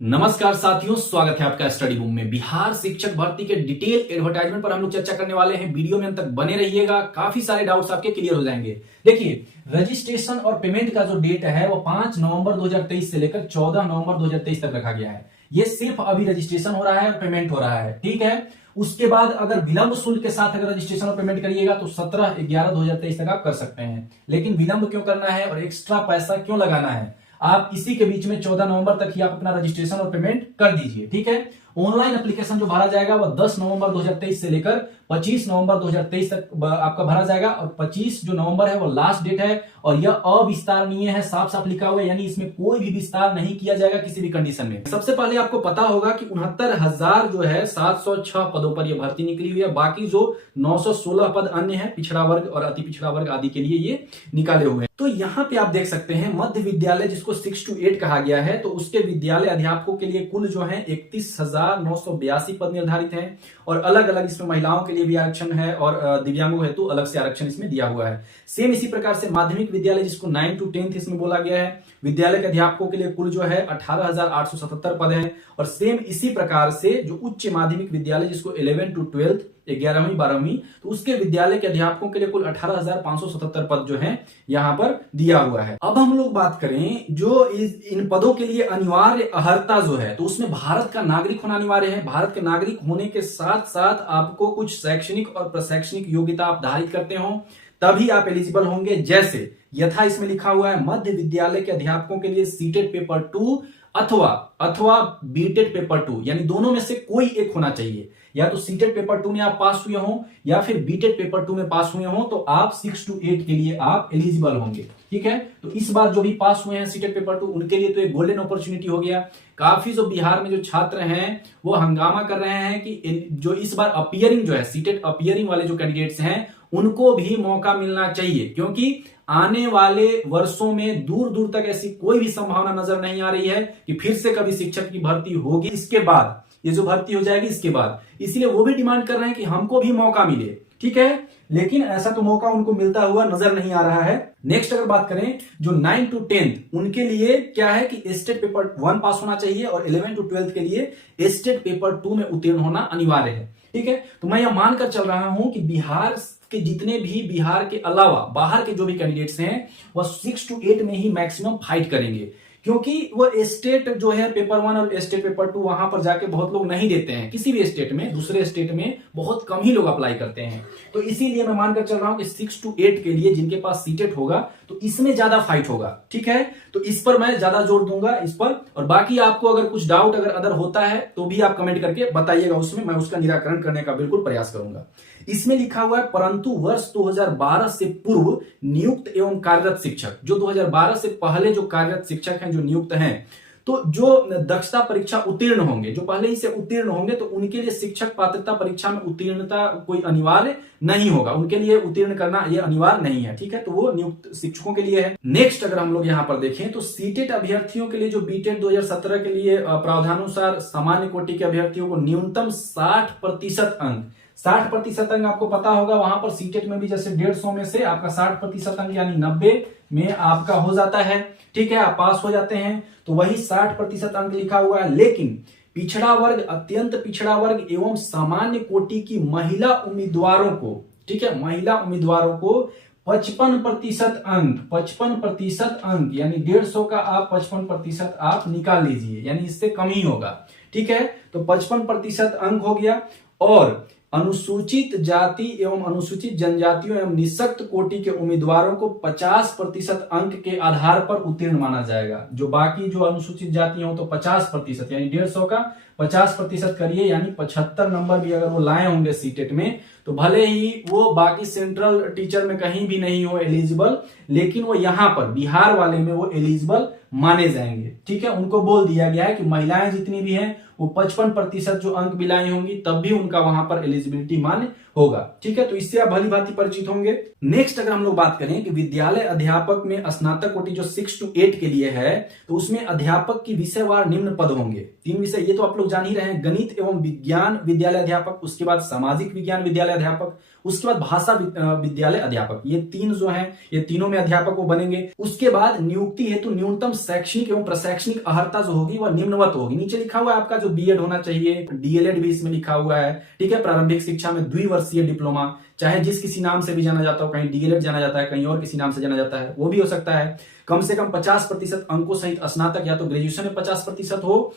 नमस्कार साथियों, स्वागत है आपका स्टडी रूम में। बिहार शिक्षक भर्ती के डिटेल एडवर्टाइजमेंट पर हम लोग चर्चा करने वाले हैं। वीडियो में अंत तक बने रहिएगा, काफी सारे डाउट्स आपके क्लियर हो जाएंगे। देखिए, रजिस्ट्रेशन और पेमेंट का जो डेट है वो 5 नवंबर 2023 से लेकर 14 नवंबर 2023 तक रखा गया है। ये सिर्फ अभी रजिस्ट्रेशन हो रहा है और पेमेंट हो रहा है, ठीक है। उसके बाद अगर विलंब शुल्क के साथ अगर रजिस्ट्रेशन और पेमेंट करिएगा तो 17/11/2023 तक आप कर सकते हैं। लेकिन विलंब क्यों करना है और एक्स्ट्रा पैसा क्यों लगाना है, आप इसी के बीच में 14 नवंबर तक ही आप अपना रजिस्ट्रेशन और पेमेंट कर दीजिए, ठीक है। ऑनलाइन एप्लीकेशन जो भरा जाएगा वो 10 नवंबर 2023 से लेकर 25 नवंबर 2023 तक आपका भरा जाएगा और 25 जो नवंबर है वो लास्ट डेट है और यह अविस्तारणीय है, साफ साफ लिखा हुआ है, यानी इसमें कोई भी विस्तार नहीं किया जाएगा किसी भी कंडीशन में। सबसे पहले आपको पता होगा कि 69,000 जो है 706 पदों पर यह भर्ती निकली हुई है। बाकी जो 916 पद अन्य है पिछड़ा वर्ग और अति पिछड़ा वर्ग आदि के लिए ये निकाले हुए हैं। तो यहाँ पे आप देख सकते हैं मध्य विद्यालय जिसको 6 to 8 कहा गया है, तो उसके विद्यालय अध्यापकों के लिए कुल जो है 31,982 पद निर्धारित हैं और अलग अलग इसमें महिलाओं के लिए भी आरक्षण है और दिव्यांगों हेतु अलग से आरक्षण इसमें दिया हुआ है। सेम इसी प्रकार से माध्यमिक विद्यालय जिसको 9 to 10 इसमें बोला गया है, विद्यालय के अध्यापकों के लिए कुल जो है 18,877 पद हैं और सेम इसी प्रकार से जो उच्च माध्यमिक विद्यालय जिसको 11 to 12 11वीं 12वीं, तो उसके विद्यालय के अध्यापकों के लिए कुल 18,577 पद जो हैं यहां पर दिया हुआ है। अब हम लोग बात करें जो इन पदों के लिए अनिवार्य अर्हता जो है, तो उसमें भारत का नागरिक होना अनिवार्य है। भारत के नागरिक होने के साथ साथ आपको कुछ शैक्षणिक और प्रशैक्षणिक योग्यता आप धारित करते हो तभी आप एलिजिबल होंगे। जैसे यथा इसमें लिखा हुआ है मध्य विद्यालय के अध्यापकों के लिए सीटेट पेपर 2 अथवा बीटेट पेपर 2, यानी दोनों में से कोई एक होना चाहिए। या तो सीटेट पेपर 2 में आप पास हुए हो या फिर बीटेट पेपर 2 में पास हुए हो, तो आप 6 to 8 के लिए आप एलिजिबल होंगे, ठीक है। तो इस बार जो भी पास हुए हैं सीटेट पेपर 2 उनके लिए तो एक गोल्डन अपॉर्चुनिटी हो गया। काफी जो बिहार में जो छात्र हैं वो हंगामा कर रहे हैं कि जो इस बार अपियरिंग जो है सीटेट अपियरिंग वाले जो कैंडिडेट्स हैं उनको भी मौका मिलना चाहिए, क्योंकि आने वाले वर्षों में दूर दूर तक ऐसी कोई भी संभावना नजर नहीं आ रही है कि फिर से कभी शिक्षक की भर्ती होगी इसके बाद, ये जो भर्ती हो जाएगी इसके बाद। इसलिए वो भी डिमांड कर रहे हैं कि हमको भी मौका मिले, ठीक है। लेकिन ऐसा तो मौका उनको मिलता हुआ नजर नहीं आ रहा है। नेक्स्ट अगर बात करें जो 9 to 10 उनके लिए क्या है कि स्टेट पेपर 1 पास होना चाहिए और 11 to 12 के लिए स्टेट पेपर 2 में उत्तीर्ण होना अनिवार्य है, ठीक है। तो मैं यह मानकर चल रहा हूं कि बिहार के जितने भी बिहार के अलावा बाहर के जो भी कैंडिडेट्स हैं वह 6 to 8 में ही मैक्सिमम फाइट करेंगे, क्योंकि वो स्टेट जो है पेपर 1 और स्टेट पेपर 2 वहां पर जाके बहुत लोग नहीं देते हैं। किसी भी स्टेट में, दूसरे स्टेट में बहुत कम ही लोग अप्लाई करते हैं। तो इसीलिए मैं मानकर चल रहा हूं कि 6 to 8 के लिए जिनके पास सीटेट होगा तो इसमें ज्यादा फाइट होगा, ठीक है। तो इस पर मैं ज्यादा जोर दूंगा इस पर। और बाकी आपको अगर कुछ डाउट अगर अदर होता है तो भी आप कमेंट करके बताइएगा, उसमें मैं उसका निराकरण करने का बिल्कुल प्रयास करूंगा। इसमें लिखा हुआ है परंतु वर्ष 2012 से पूर्व नियुक्त एवं कार्यरत शिक्षक, जो 2012 से पहले जो कार्यरत शिक्षक हैं जो नियुक्त हैं, तो जो दक्षता परीक्षा उत्तीर्ण होंगे, जो पहले ही से उत्तीर्ण होंगे, तो उनके लिए शिक्षक पात्रता परीक्षा में उत्तीर्णता कोई अनिवार्य नहीं होगा, उनके लिए उत्तीर्ण करना यह अनिवार्य नहीं है, ठीक है। तो वो नियुक्त शिक्षकों के लिए है। नेक्स्ट अगर हम लोग यहां पर देखें तो सीटेट अभ्यर्थियों के लिए जो बीटेट 2017 के लिए प्रावधानुसार सामान्य कोटि के अभ्यर्थियों को न्यूनतम 60% अंक, 60% अंक आपको पता होगा। वहां पर सीटेट में भी जैसे 150 में से आपका 60% अंक यानी 90 में आपका हो जाता है, ठीक है, आप पास हो जाते हैं। तो वही 60% अंक लिखा हुआ है। लेकिन पिछड़ा वर्ग, अत्यंत पिछड़ा वर्ग एवं सामान्य कोटि की महिला उम्मीदवारों को, ठीक है, महिला उम्मीदवारों को 55% अंक, 55% अंक यानी 150 का आप 55% आप निकाल लीजिए, यानी इससे कम ही होगा, ठीक है। तो 55% अंक हो गया। और अनुसूचित जाति एवं अनुसूचित जनजातियों एवं निःशक्त कोटि के उम्मीदवारों को 50% अंक के आधार पर उत्तीर्ण माना जाएगा। जो बाकी जो अनुसूचित जाति हो तो 50%, यानी 150 का 50% करिए, यानी 75 नंबर भी अगर वो लाए होंगे सीटेट में, तो भले ही वो बाकी सेंट्रल टीचर में कहीं भी नहीं हो एलिजिबल, लेकिन वो यहां पर बिहार वाले में वो एलिजिबल माने जाएंगे, ठीक है। उनको बोल दिया गया है कि महिलाएं जितनी भी हैं वो 55% जो अंक भी लाई होंगी तब भी उनका वहां पर एलिजिबिलिटी मान्य होगा, ठीक है। तो इससे आप भली भांति परिचित होंगे। नेक्स्ट अगर हम लोग बात करें कि विद्यालय अध्यापक में स्नातक कोटि जो 6 to 8 के लिए है, तो उसमें अध्यापक की विषयवार निम्न पद होंगे। 3 विषय ये तो आप लोग जान ही रहे हैं, गणित एवं विज्ञान विद्यालय अध्यापक, उसके बाद सामाजिक विज्ञान विद्यालय अध्यापक, उसके बाद भाषा विद्यालय अध्यापक, ये तीन जो हैं ये तीनों में अध्यापक वो बनेंगे। उसके बाद नियुक्ति हेतु न्यूनतम शैक्षणिक एवं प्रशैक्षणिक अर्हता जो होगी वह निम्नवत होगी। नीचे लिखा हुआ है आपका जो बीएड होना चाहिए, डीएलएड भी इसमें लिखा हुआ है, ठीक है। प्रारंभिक शिक्षा में द्विवर्षीय डिप्लोमा, चाहे जिस किसी नाम से भी जाना जाता हो, कहीं डीएलएड जाना जाता है, कहीं और किसी नाम से जाना जाता है, वो भी हो सकता है। कम से कम 50% अंकों सहित स्नातक, या तो ग्रेजुएशन में 50% हो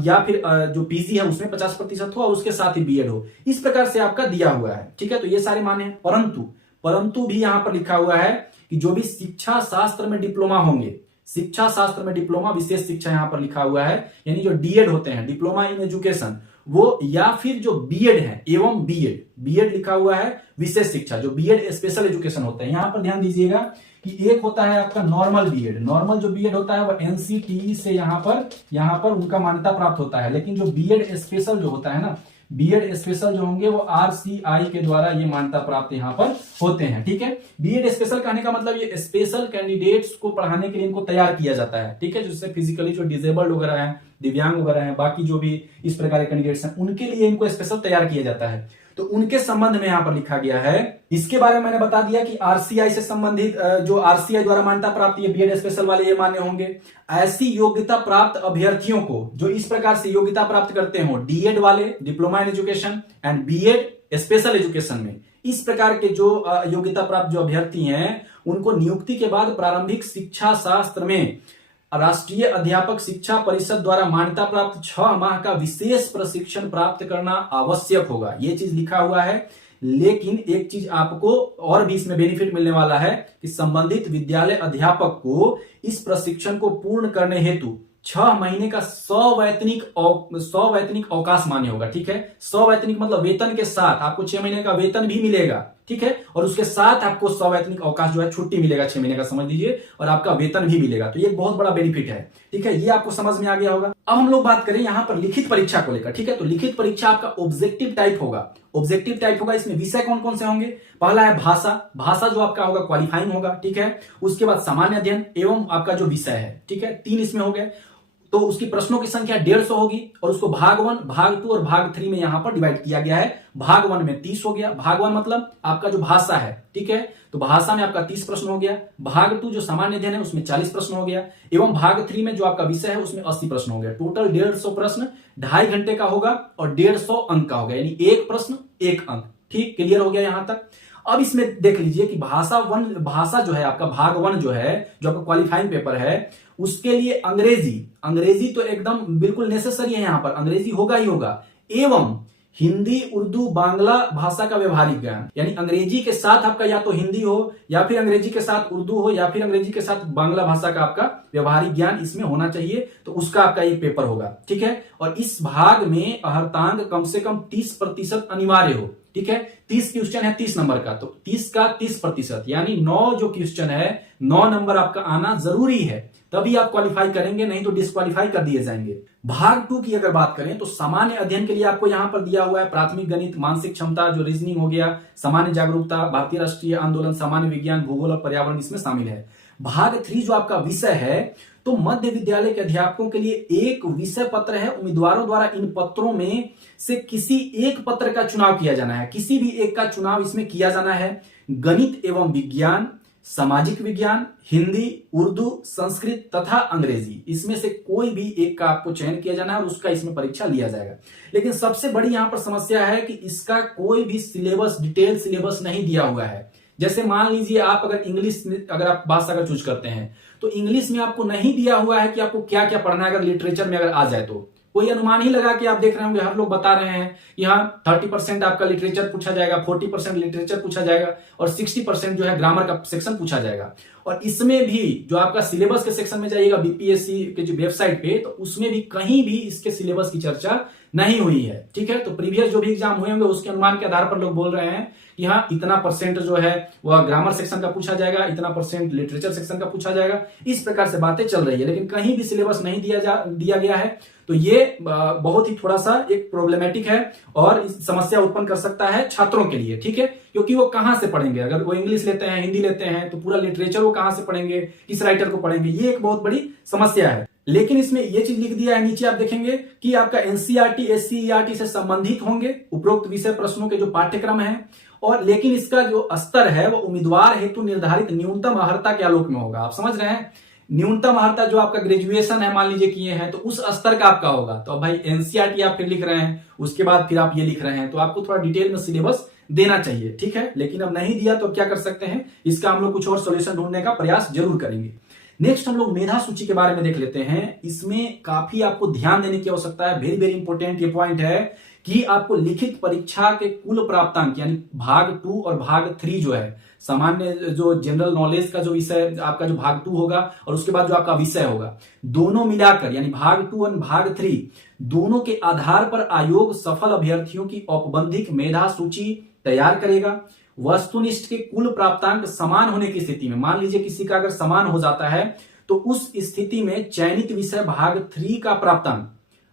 या फिर जो पीजी है उसमें 50% हो और उसके साथ ही बीएड हो। इस प्रकार से आपका दिया हुआ है, ठीक है। तो ये सारे माने हैं। परंतु भी यहां पर लिखा हुआ है कि जो भी शिक्षा शास्त्र में डिप्लोमा होंगे, शिक्षा शास्त्र में डिप्लोमा, विशेष शिक्षा यहां पर लिखा हुआ है, यानी जो डीएड होते हैं, डिप्लोमा इन एजुकेशन, वो या फिर जो बीएड है एवं बीएड लिखा हुआ है विशेष शिक्षा, जो बीएड स्पेशल एजुकेशन होता है। यहां पर ध्यान दीजिएगा कि एक होता है आपका नॉर्मल बीएड, नॉर्मल जो बीएड होता है वो एनसीटीई से यहां पर उनका मान्यता प्राप्त होता है। लेकिन जो बीएड स्पेशल जो होता है ना, बीएड स्पेशल जो होंगे वो आरसीआई के द्वारा ये मान्यता प्राप्त यहां पर होते हैं, ठीक है। बीएड स्पेशल कहने का मतलब ये स्पेशल कैंडिडेट्स को पढ़ाने के लिए इनको तैयार किया जाता है, ठीक है। जिससे फिजिकली जो डिजेबल्ड वगैरह है, दिव्यांग वगैरह है, बाकी जो भी इस प्रकार के कैंडिडेट्स हैं, उनके लिए इनको स्पेशल तैयार किया जाता है। तो उनके संबंध में यहां पर लिखा गया है। इसके बारे में मैंने बता दिया कि आरसीआई से संबंधित जो आरसीआई द्वारा मान्यता प्राप्त ये बीएड स्पेशल वाले ये मान्य होंगे। ऐसी योग्यता प्राप्त अभ्यर्थियों को जो इस प्रकार से योग्यता प्राप्त करते हो, डीएड वाले, diploma in education and BEd special education में, इस प्रकार के जो योग्यता प्राप्त जो अभ्यर्थी हैं, उनको नियुक्ति के बाद प्रारंभिक शिक्षा शास्त्र में राष्ट्रीय अध्यापक शिक्षा परिषद द्वारा मान्यता प्राप्त 6 माह का विशेष प्रशिक्षण प्राप्त करना आवश्यक होगा। यह चीज लिखा हुआ है। लेकिन एक चीज आपको और भी इसमें बेनिफिट मिलने वाला है कि संबंधित विद्यालय अध्यापक को इस प्रशिक्षण को पूर्ण करने हेतु 6 महीने का सवैतनिक अवकाश मान्य होगा, ठीक है। सवैतनिक मतलब वेतन के साथ आपको 6 महीने का वेतन भी मिलेगा, ठीक है, और उसके साथ आपको सवैतनिक अवकाश जो है छुट्टी मिलेगा 6 महीने का, समझ लीजिए, और आपका वेतन भी मिलेगा। तो ये एक बहुत बड़ा बेनिफिट है, ठीक है। ये आपको समझ में आ गया होगा। अब हम लोग बात करें यहां पर लिखित परीक्षा को लेकर, ठीक है। तो लिखित परीक्षा आपका ऑब्जेक्टिव टाइप होगा। इसमें विषय कौन कौन से होंगे? पहला है भाषा जो आपका होगा क्वालिफाइंग होगा, ठीक है। उसके बाद सामान्य अध्ययन एवं आपका जो विषय है, ठीक है, 3 इसमें हो गए। तो उसकी प्रश्नों की संख्या 150 होगी और उसको भाग 1, भाग 2 और भाग 3 में यहां पर डिवाइड किया गया है। भाग 1 में 30 हो गया। भाग 1 मतलब आपका जो भाषा है, ठीक है, तो भाषा में आपका 30 प्रश्न हो गया। भाग 2 जो सामान्य अध्ययन है उसमें 40 प्रश्न हो गया, एवं भाग 3 में जो आपका विषय है उसमें 80 प्रश्न हो गया। टोटल 150 प्रश्न 2.5 घंटे का होगा और 150 अंक का होगा, यानी एक प्रश्न 1 अंक। ठीक, क्लियर हो गया यहां तक। अब इसमें देख लीजिए कि भाषा जो है आपका भाग 1 जो है, जो आपका क्वालिफाइंग पेपर है, उसके लिए अंग्रेजी तो एकदम बिल्कुल नेसेसरी है, यहां पर अंग्रेजी होगा ही होगा, एवं हिंदी, उर्दू, बांग्ला भाषा का व्यवहारिक ज्ञान, यानी अंग्रेजी के साथ आपका या तो हिंदी हो या फिर अंग्रेजी के साथ उर्दू हो या फिर अंग्रेजी के साथ बांग्ला भाषा का आपका व्यवहारिक ज्ञान इसमें होना चाहिए। तो उसका आपका एक पेपर होगा, ठीक है। और इस भाग में अर्हतांक कम से कम 30% अनिवार्य हो, ठीक है। 30 क्वेश्चन है 30 नंबर का, तो 30 का 30%, यानी 9 जो क्वेश्चन है 9 नंबर आपका आना जरूरी है, तभी आप क्वालिफाई करेंगे, नहीं तो डिस्क्वालीफाई कर दिए जाएंगे। भाग 2 की अगर बात करें तो सामान्य अध्ययन के लिए आपको यहां पर दिया हुआ है प्राथमिक गणित, मानसिक क्षमता, जो रीजनिंग हो गया, सामान्य जागरूकता, भारतीय राष्ट्रीय आंदोलन, सामान्य विज्ञान, भूगोल और पर्यावरण इसमें शामिल है। भाग 3 जो आपका विषय है, तो मध्य विद्यालय के अध्यापकों के लिए एक विषय पत्र है। उम्मीदवारों द्वारा इन पत्रों में से किसी एक पत्र का चुनाव किया जाना है, किसी भी एक का चुनाव इसमें किया जाना है। गणित एवं विज्ञान, सामाजिक विज्ञान, हिंदी, उर्दू, संस्कृत तथा अंग्रेजी, इसमें से कोई भी एक का आपको चयन किया जाना है और उसका इसमें परीक्षा लिया जाएगा। लेकिन सबसे बड़ी यहां पर समस्या है कि इसका कोई भी सिलेबस, डिटेल सिलेबस नहीं दिया हुआ है। जैसे मान लीजिए आप अगर इंग्लिश, अगर आप भाषा अगर चूज करते हैं तो इंग्लिश में आपको नहीं दिया हुआ है कि आपको क्या क्या पढ़ना है। अगर लिटरेचर में अगर आ जाए तो कोई अनुमान ही लगा कि आप देख रहे होंगे, हर लोग बता रहे हैं यहाँ 30% आपका लिटरेचर पूछा जाएगा, 40% लिटरेचर पूछा जाएगा और 60% जो है ग्रामर का सेक्शन पूछा जाएगा। और इसमें भी जो आपका सिलेबस के सेक्शन में जाइएगा बीपीएससी के जो वेबसाइट पे, तो उसमें भी कहीं भी इसके सिलेबस की चर्चा नहीं हुई है, ठीक है। तो प्रीवियस जो भी एग्जाम हुए होंगे उसके अनुमान के आधार पर लोग बोल रहे हैं कि हाँ इतना % जो है वह ग्रामर सेक्शन का पूछा जाएगा, इतना % लिटरेचर सेक्शन का पूछा जाएगा, इस प्रकार से बातें चल रही है। लेकिन कहीं भी सिलेबस नहीं दिया गया है, तो ये बहुत ही थोड़ा सा एक प्रॉब्लमेटिक है और समस्या उत्पन्न कर सकता है छात्रों के लिए, ठीक है। क्योंकि वो कहां से पढ़ेंगे, अगर वो इंग्लिश लेते हैं, हिंदी लेते हैं, तो पूरा लिटरेचर वो कहां से पढ़ेंगे, किस राइटर को पढ़ेंगे, ये एक बहुत बड़ी समस्या है। लेकिन इसमें ये चीज लिख दिया है नीचे, आप देखेंगे कि आपका एनसीईआरटी, एससीईआरटी से संबंधित होंगे उपरोक्त विषय प्रश्नों के जो पाठ्यक्रम है, और लेकिन इसका जो स्तर है वो उम्मीदवार हेतु निर्धारित न्यूनतम अर्हता के आलोक में होगा। आप समझ रहे हैं, न्यूनतम अर्हता जो आपका ग्रेजुएशन है मान लीजिए किए हैं तो उस स्तर का आपका होगा। तो अब भाई एनसीईआरटी आप फिर लिख रहे हैं, उसके बाद फिर आप ये लिख रहे हैं, तो आपको थोड़ा डिटेल में सिलेबस देना चाहिए, ठीक है। लेकिन अब नहीं दिया तो क्या कर सकते हैं, इसका हम लोग कुछ और सोल्यूशन ढूंढने का प्रयास जरूर करेंगे। नेक्स्ट हम लोग मेधा सूची के बारे में देख लेते हैं। इसमें काफी आपको ध्यान देने की आवश्यकता है, वेरी वेरी इंपॉर्टेंट ये पॉइंट है कि आपको लिखित परीक्षा के कुल प्राप्तांक यानी भाग 2 और भाग 3 जो है, सामान्य जो जनरल नॉलेज का जो विषय आपका जो भाग 2 होगा और उसके बाद जो आपका विषय होगा, दोनों मिलाकर यानी भाग 2 और भाग 3 दोनों के आधार पर आयोग सफल अभ्यर्थियों की औपबंधिक मेधा सूची तैयार करेगा। वस्तुनिष्ठ के कुल प्राप्तांक समान होने की स्थिति में, मान लीजिए किसी का अगर समान हो जाता है तो उस स्थिति में चयनित विषय भाग 3 का प्राप्तांक,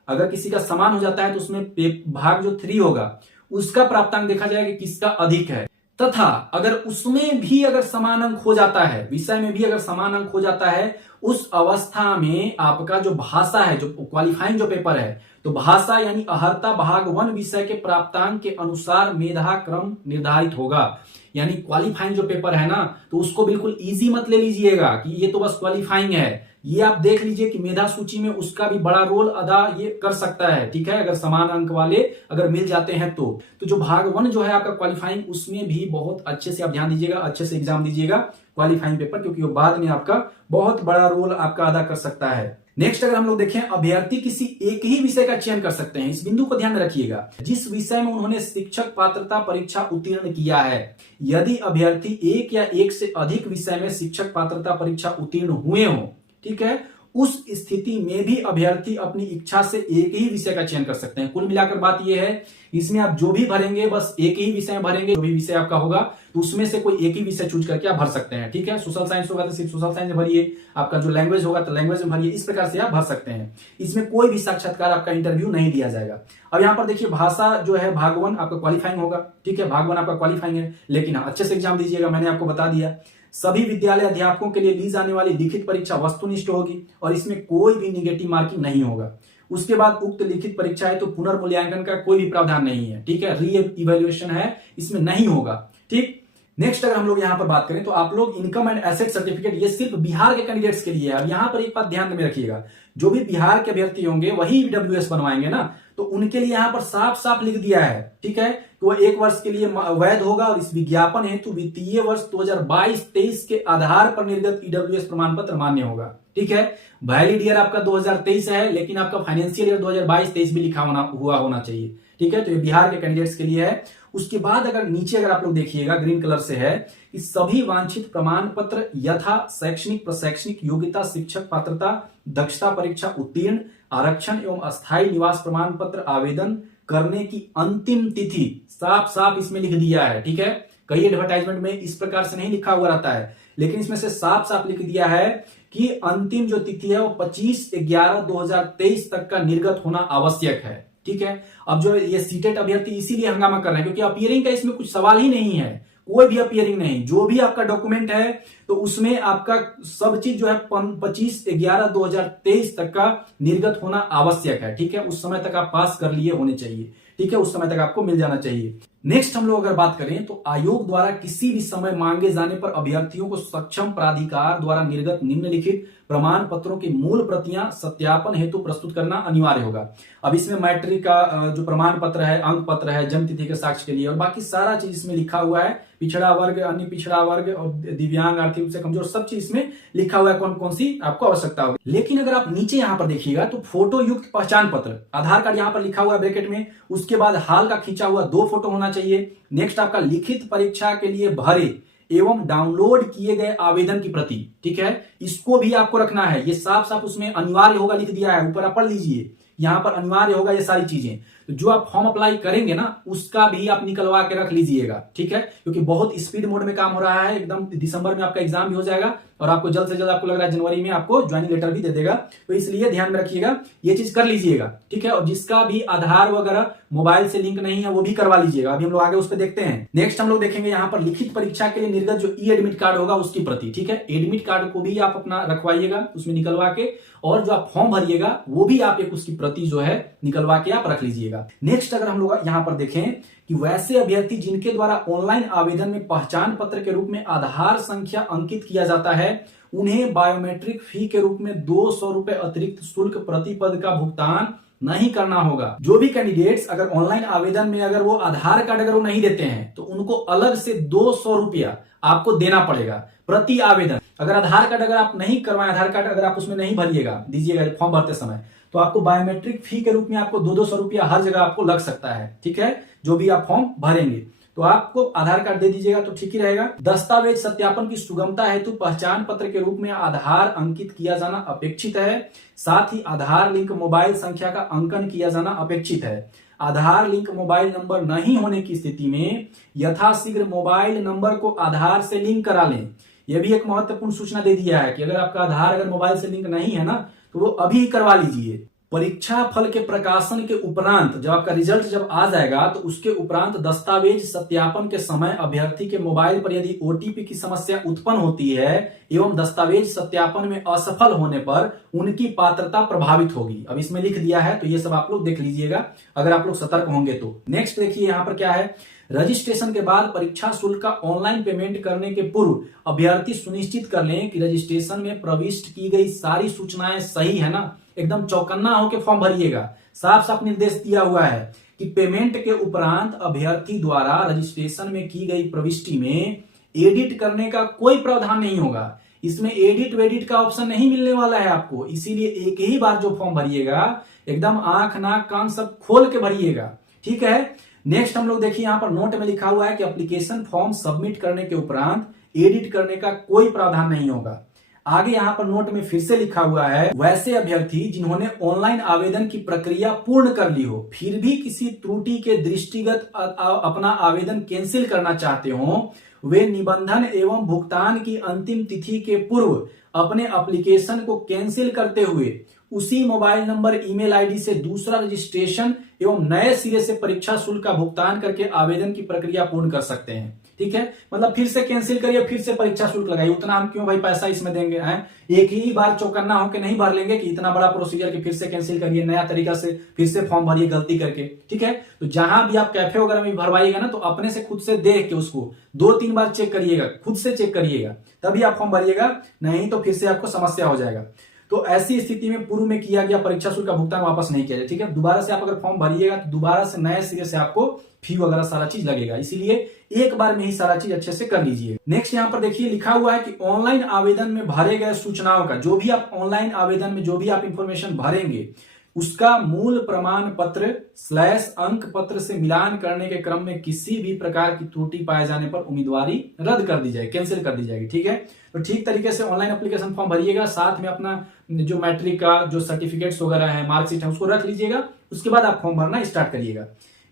अगर किसी का समान हो जाता है तो उसमें भाग जो 3 होगा उसका प्राप्तांक देखा जाएगा कि किसका अधिक है, तथा अगर उसमें भी अगर समान अंक हो जाता है, विषय में भी अगर समान अंक हो जाता है, उस अवस्था में आपका जो भाषा है, जो क्वालिफाइंग जो पेपर है, तो भाषा यानी अहर्ता भाग 1 विषय के प्राप्तांक के अनुसार मेधा क्रम निर्धारित होगा। यानी क्वालिफाइंग जो पेपर है ना, तो उसको बिल्कुल इजी मत ले लीजिएगा कि ये तो बस क्वालिफाइंग है। ये आप देख लीजिए कि मेधा सूची में उसका भी बड़ा रोल अदा ये कर सकता है, ठीक है, अगर समान अंक वाले अगर मिल जाते हैं तो जो भाग 1 जो है आपका क्वालिफाइंग, उसमें भी बहुत अच्छे से आप ध्यान दीजिएगा, अच्छे से एग्जाम दीजिएगा क्वालिफाइंग पेपर, क्योंकि वो बाद में आपका बहुत बड़ा रोल आपका अदा कर सकता है। नेक्स्ट अगर हम लोग देखें, अभ्यर्थी किसी एक ही विषय का चयन कर सकते हैं। इस बिंदु को ध्यान में रखिएगा, जिस विषय में उन्होंने शिक्षक पात्रता परीक्षा उत्तीर्ण किया है। यदि अभ्यर्थी एक या एक से अधिक विषय में शिक्षक पात्रता परीक्षा उत्तीर्ण हुए हों, ठीक है, उस स्थिति में भी अभ्यर्थी अपनी इच्छा से एक ही विषय का चयन कर सकते हैं। कुल मिलाकर बात यह है, इसमें आप जो भी भरेंगे बस एक ही विषय भरेंगे, जो भी विषय आपका होगा तो उसमें से कोई एक ही विषय चूज करके आप भर सकते हैं, ठीक है। सोशल साइंस होगा तो सिर्फ सोशल साइंस में भरिए, आपका जो लैंग्वेज होगा तो लैंग्वेज में भरिए, इस प्रकार से आप भर सकते हैं। इसमें कोई भी साक्षात्कार आपका इंटरव्यू नहीं दिया जाएगा। अब यहाँ पर देखिए, भाषा जो है भाग 1 आपका क्वालिफाइंग होगा, ठीक है, भाग 1 आपका क्वालिफाइंग है, लेकिन अच्छे से एग्जाम दीजिएगा, मैंने आपको बता दिया। सभी विद्यालय अध्यापकों के लिए ली जाने वाली लिखित परीक्षा वस्तुनिष्ठ होगी और इसमें कोई भी निगेटिव मार्किंग नहीं होगा। उसके बाद उक्त लिखित परीक्षा है तो पुनर्मूल्यांकन का कोई भी प्रावधान नहीं है, ठीक है, री इवैल्यूएशन है इसमें नहीं होगा, ठीक। नेक्स्ट अगर हम लोग यहां पर बात करें तो आप लोग इनकम एंड एसेट सर्टिफिकेट, ये सिर्फ बिहार के कैंडिडेट्स के लिए है। अब यहां पर एक बात ध्यान में रखिएगा, जो भी बिहार के अभ्यर्थी होंगे वही ईडब्ल्यूएस बनवाएंगे ना, तो उनके लिए यहां पर साफ साफ लिख दिया है, ठीक है, तो वो 1 वर्ष के लिए वैध होगा और इस विज्ञापन हेतु वित्तीय वर्ष 2022-23 के आधार पर निर्गत ईडब्ल्यूएस प्रमाण पत्र मान्य होगा, ठीक है। वैलिड ईयर आपका 2023 है, लेकिन आपका फाइनेंशियल ईयर 2022-23 भी लिखा होना चाहिए, ठीक है। तो ये बिहार के कैंडिडेट्स के लिए है। उसके बाद अगर नीचे अगर आप लोग देखिएगा, ग्रीन कलर से है कि सभी वांछित प्रमाण पत्र यथा शैक्षणिक प्रशैक्षणिक योग्यता, शिक्षक पात्रता, दक्षता परीक्षा उत्तीर्ण, आरक्षण एवं अस्थायी निवास प्रमाण पत्र आवेदन करने की अंतिम तिथि साफ साफ इसमें लिख दिया है, ठीक है। कई एडवर्टाइजमेंट में इस प्रकार से नहीं लिखा हुआ रहता है, लेकिन इसमें से साफ साफ लिख दिया है कि अंतिम जो तिथि है वो 25/11/2023 तक का निर्गत होना आवश्यक है, ठीक है। अब जो ये सीटेट अभ्यर्थी इसीलिए हंगामा कर रहे हैं क्योंकि अपीयरिंग का इसमें कुछ सवाल ही नहीं है, कोई भी अपीयरिंग नहीं, जो भी आपका डॉक्यूमेंट है तो उसमें आपका सब चीज जो है 25/11/2023 तक का निर्गत होना आवश्यक है, ठीक है। उस समय तक आप पास कर लिए होने चाहिए, ठीक है, उस समय तक आपको मिल जाना चाहिए। नेक्स्ट हम लोग अगर बात करें तो आयोग द्वारा किसी भी समय मांगे जाने पर अभ्यर्थियों को सक्षम प्राधिकार द्वारा निर्गत निम्नलिखित प्रमाण पत्रों की मूल प्रतियां सत्यापन हेतु प्रस्तुत करना अनिवार्य होगा। अब इसमें मैट्रिक का जो प्रमाण पत्र है, अंक पत्र है, जन्म तिथि के साक्ष्य के लिए और बाकी सारा चीज इसमें लिखा हुआ है, पिछड़ा वर्ग, अन्य पिछड़ा वर्ग और दिव्यांग, आर्थिक रूप से कमजोर, सब चीज इसमें लिखा हुआ है कौन कौन सी आपको आवश्यकता होगी। लेकिन अगर आप नीचे यहां पर देखिएगा तो फोटो युक्त पहचान पत्र, आधार कार्ड यहां पर लिखा हुआ है ब्रैकेट में, उसके बाद हाल का खींचा हुआ 2 फोटो होना चाहिए। नेक्स्ट आपका लिखित परीक्षा के लिए भरे एवं डाउनलोड किए गए आवेदन की प्रति, ठीक है, इसको भी आपको रखना है। ये साफ साफ उसमें अनिवार्य होगा लिख दिया है, ऊपर आप पढ़ लीजिए, यहां पर अनिवार्य होगा ये सारी चीजें। तो जो आप फॉर्म अप्लाई करेंगे ना उसका भी आप निकलवा के रख लीजिएगा, ठीक है, क्योंकि बहुत स्पीड मोड में काम हो रहा है, एकदम दिसंबर में आपका एग्जाम भी हो जाएगा और आपको जल्द से जल्द, आपको लग रहा है जनवरी में आपको ज्वाइनिंग लेटर भी दे देगा, तो इसलिए ध्यान में रखिएगा, ये चीज कर लीजिएगा, ठीक है। और जिसका भी आधार वगैरह मोबाइल से लिंक नहीं है वो भी करवा लीजिएगा। अभी हम लोग आगे उस पर देखते हैं। नेक्स्ट हम लोग देखेंगे यहाँ पर लिखित परीक्षा के लिए निर्गत जो ई एडमिट कार्ड होगा उसकी प्रति, ठीक है, एडमिट कार्ड को भी आप अपना रखवाइएगा उसमें निकलवा के, और जो आप फॉर्म भरिएगा वो भी आप एक उसकी प्रति जो है निकलवा के आप रख लीजिएगा। नेक्स्ट अगर हम लोग यहां पर देखें कि वैसे अभ्यर्थी जिनके द्वारा ऑनलाइन आवेदन में पहचान पत्र के रूप में आधार संख्या अंकित किया जाता है उन्हें बायोमेट्रिक फी के रूप में 200 रुपए अतिरिक्त शुल्क प्रति पद का भुगतान नहीं करना होगा। जो भी कैंडिडेट्स अगर ऑनलाइन आवेदन में अगर वो आधार कार्ड अगर वो नहीं देते हैं तो उनको अलग से 200 रुपया आपको देना पड़ेगा प्रति आवेदन। अगर आधार कार्ड अगर आप नहीं करवाएं, आधार कार्ड अगर आप उसमें नहीं भरिएगा दीजिएगा फॉर्म भरते समय, तो आपको बायोमेट्रिक फी के रूप में आपको 200 रुपया हर जगह आपको लग सकता है। ठीक है, जो भी आप फॉर्म भरेंगे तो आपको आधार कार्ड दे दीजिएगा तो ठीक ही रहेगा। दस्तावेज सत्यापन की सुगमता हेतु पहचान पत्र के रूप में आधार अंकित किया जाना अपेक्षित है। साथ ही आधार लिंक मोबाइल संख्या का अंकन किया जाना अपेक्षित है। आधार लिंक मोबाइल नंबर नहीं होने की स्थिति में यथाशीघ्र मोबाइल नंबर को आधार से लिंक करा लें। यह भी एक महत्वपूर्ण सूचना दे दिया है कि अगर आपका आधार अगर मोबाइल से लिंक नहीं है ना तो वो अभी करवा लीजिए। परीक्षा फल के प्रकाशन के उपरांत जब आपका रिजल्ट जब आ जाएगा तो उसके उपरांत दस्तावेज सत्यापन के समय अभ्यर्थी के मोबाइल पर यदि ओटीपी की समस्या उत्पन्न होती है एवं दस्तावेज सत्यापन में असफल होने पर उनकी पात्रता प्रभावित होगी। अब इसमें लिख दिया है तो ये सब आप लोग देख लीजिएगा अगर आप लोग सतर्क होंगे तो। नेक्स्ट देखिए यहाँ पर क्या है, रजिस्ट्रेशन के बाद परीक्षा शुल्क का ऑनलाइन पेमेंट करने के पूर्व अभ्यर्थी सुनिश्चित कर लें कि रजिस्ट्रेशन में प्रविष्ट की गई सारी सूचनाएं सही है ना। एकदम चौकन्ना होकर फॉर्म भरिएगा। साफ साफ निर्देश दिया हुआ है कि पेमेंट के उपरांत अभ्यर्थी द्वारा रजिस्ट्रेशन में की गई प्रविष्टि में एडिट करने का कोई प्रावधान नहीं होगा। इसमें एडिट वेडिट का ऑप्शन नहीं मिलने वाला है आपको, इसीलिए एक ही बार जो फॉर्म भरिएगा एकदम आंख नाक कान सब खोल के भरिएगा। ठीक है, नेक्स्ट हम लोग देखिए यहाँ पर नोट में लिखा हुआ है कि एप्लीकेशन फॉर्म सबमिट करने के उपरांत एडिट करने का कोई प्रावधान नहीं होगा। आगे यहाँ पर नोट में फिर से लिखा हुआ है, वैसे अभ्यर्थी जिन्होंने ऑनलाइन आवेदन की प्रक्रिया पूर्ण कर ली हो फिर भी किसी त्रुटि के दृष्टिगत अपना आवेदन कैंसिल करना चाहते हो वे निबंधन एवं भुगतान की अंतिम तिथि के पूर्व अपने एप्लीकेशन को कैंसिल करते हुए उसी मोबाइल नंबर ईमेल आईडी से दूसरा रजिस्ट्रेशन एवं नए सिरे से परीक्षा शुल्क का भुगतान करके आवेदन की प्रक्रिया पूर्ण कर सकते हैं। ठीक है, मतलब फिर से कैंसिल करिए फिर से परीक्षा शुल्क लगाइए, उतना हम क्यों भाई पैसा इसमें देंगे हैं। एक ही बार चौकन्ना होकर नहीं भर लेंगे कि इतना बड़ा प्रोसीजर कि फिर से कैंसिल करिए, नया तरीका से फिर से फॉर्म भरिए गलती करके। ठीक है, तो जहां भी आप कैफे वगैरह में भरवाइएगा ना तो अपने से खुद से देख के उसको 2-3 बार चेक करिएगा, खुद से चेक करिएगा तभी आप फॉर्म भरिएगा, नहीं तो फिर से आपको समस्या हो जाएगा। तो ऐसी स्थिति में पूर्व में किया गया परीक्षा शुल्क का भुगतान वापस नहीं किया जाए। ठीक है, दोबारा से आप अगर फॉर्म भरिएगा तो दोबारा से नए सिरे से आपको फी वगैरह सारा चीज लगेगा, इसीलिए एक बार में ही सारा चीज अच्छे से कर लीजिए। नेक्स्ट यहाँ पर देखिए लिखा हुआ है कि ऑनलाइन आवेदन में भरे गए सूचनाओं का जो भी आप ऑनलाइन आवेदन में जो भी आप इंफॉर्मेशन भरेंगे उसका मूल प्रमाण पत्र / अंक पत्र से मिलान करने के क्रम में किसी भी प्रकार की त्रुटि पाए जाने पर उम्मीदवारी रद्द कर दी जाएगी, कैंसिल कर दी जाएगी। ठीक है, तो ठीक तरीके से ऑनलाइन एप्लीकेशन फॉर्म भरिएगा, साथ में अपना जो मैट्रिक का जो सर्टिफिकेट्स वगैरह है मार्कशीट है उसको रख लीजिएगा, उसके बाद आप फॉर्म भरना स्टार्ट करिएगा।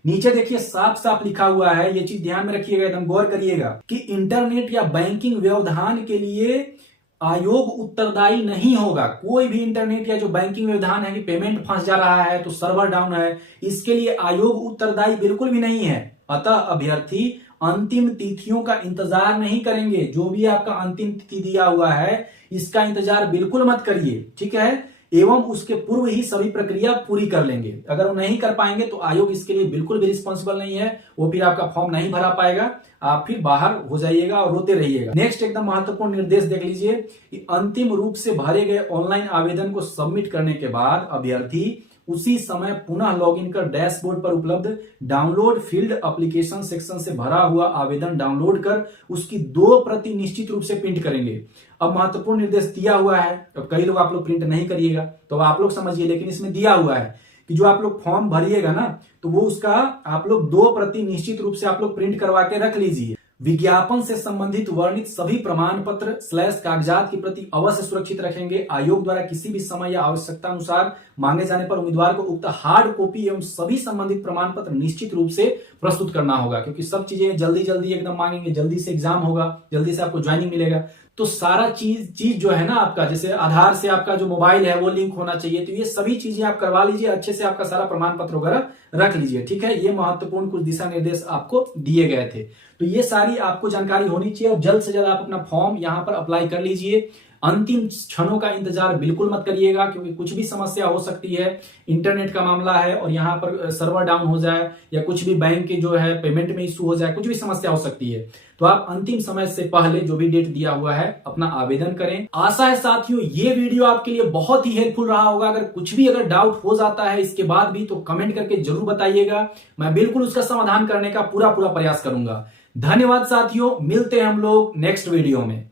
नीचे देखिए साफ साफ लिखा हुआ है, ये चीज ध्यान में रखिएगा, एकदम गौर करिएगा कि इंटरनेट या बैंकिंग व्यवधान के लिए आयोग उत्तरदायी नहीं होगा। कोई भी इंटरनेट या जो बैंकिंग व्यवधान है कि पेमेंट फंस जा रहा है तो सर्वर डाउन है, इसके लिए आयोग उत्तरदायी बिल्कुल भी नहीं है। अतः अभ्यर्थी अंतिम तिथियों का इंतजार नहीं करेंगे, जो भी आपका अंतिम तिथि दिया हुआ है इसका इंतजार बिल्कुल मत करिए। ठीक है, एवं उसके पूर्व ही सभी प्रक्रिया पूरी कर लेंगे। अगर वो नहीं कर पाएंगे तो आयोग इसके लिए बिल्कुल भी रिस्पॉन्सिबल नहीं है, वो फिर आपका फॉर्म नहीं भरा पाएगा, आप फिर बाहर हो जाइएगा और रोते रहिएगा। नेक्स्ट एकदम महत्वपूर्ण निर्देश देख लीजिए कि अंतिम रूप से भरे गए ऑनलाइन आवेदन को सबमिट करने के बाद अभ्यर्थी उसी समय पुनः लॉगिन कर डैशबोर्ड पर उपलब्ध डाउनलोड फील्ड एप्लीकेशन सेक्शन से भरा हुआ आवेदन डाउनलोड कर उसकी 2 प्रति निश्चित रूप से प्रिंट करेंगे। अब महत्वपूर्ण निर्देश दिया हुआ है, अब कई लोग आप लोग प्रिंट नहीं करिएगा तो आप लोग समझिए, लेकिन इसमें दिया हुआ है कि जो आप लोग फॉर्म भरिएगा ना तो वो उसका आप लोग 2 प्रति निश्चित रूप से आप लोग प्रिंट करवा के रख लीजिए। विज्ञापन से संबंधित वर्णित सभी प्रमाण पत्र / कागजात की प्रति अवश्य सुरक्षित रखेंगे। आयोग द्वारा किसी भी समय या आवश्यकता अनुसार मांगे जाने पर उम्मीदवार को उक्त हार्ड कॉपी एवं सभी संबंधित प्रमाण पत्र निश्चित रूप से प्रस्तुत करना होगा, क्योंकि सब चीजें जल्दी जल्दी एकदम मांगेंगे, जल्दी से एग्जाम होगा, जल्दी से आपको ज्वाइनिंग मिलेगा। तो सारा चीज जो है ना आपका, जैसे आधार से आपका जो मोबाइल है वो लिंक होना चाहिए, तो ये सभी चीजें आप करवा लीजिए, अच्छे से आपका सारा प्रमाण पत्र वगैरह रख लीजिए। ठीक है, ये महत्वपूर्ण कुछ दिशा निर्देश आपको दिए गए थे, तो ये सारी आपको जानकारी होनी चाहिए और जल्द से जल्द आप अपना फॉर्म यहाँ पर अप्लाई कर लीजिए। अंतिम क्षणों का इंतजार बिल्कुल मत करिएगा, क्योंकि कुछ भी समस्या हो सकती है। इंटरनेट का मामला है और यहाँ पर सर्वर डाउन हो जाए या कुछ भी बैंक के जो है पेमेंट में इशू हो जाए, कुछ भी समस्या हो सकती है। तो आप अंतिम समय से पहले जो भी डेट दिया हुआ है अपना आवेदन करें। आशा है साथियों ये वीडियो आपके लिए बहुत ही हेल्पफुल रहा होगा। अगर कुछ भी अगर डाउट हो जाता है इसके बाद भी तो कमेंट करके जरूर बताइएगा, मैं बिल्कुल उसका समाधान करने का पूरा प्रयास करूंगा। धन्यवाद साथियों, मिलते हैं हम लोग नेक्स्ट वीडियो में।